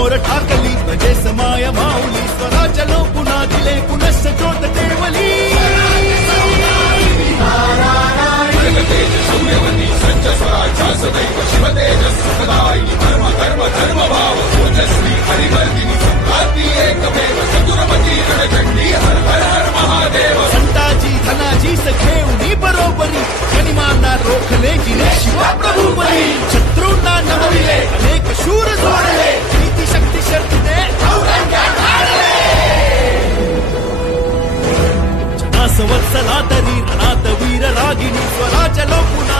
मोर ठाकली प्रजे समाय माऊली। स्वराज पुन्हा दिले पुनश्च ज्योत टेवली तेज सौम्यवती सज्ज स्वराज्या सदैव शिवतेज सुखदायिनी धर्म धर्म धर्म भाव धनाजी सखेवनी बरोबरी। गणिमांना रोखले जिने संवत्सला तरी रणात वीर रागिणी स्वराज लोकुना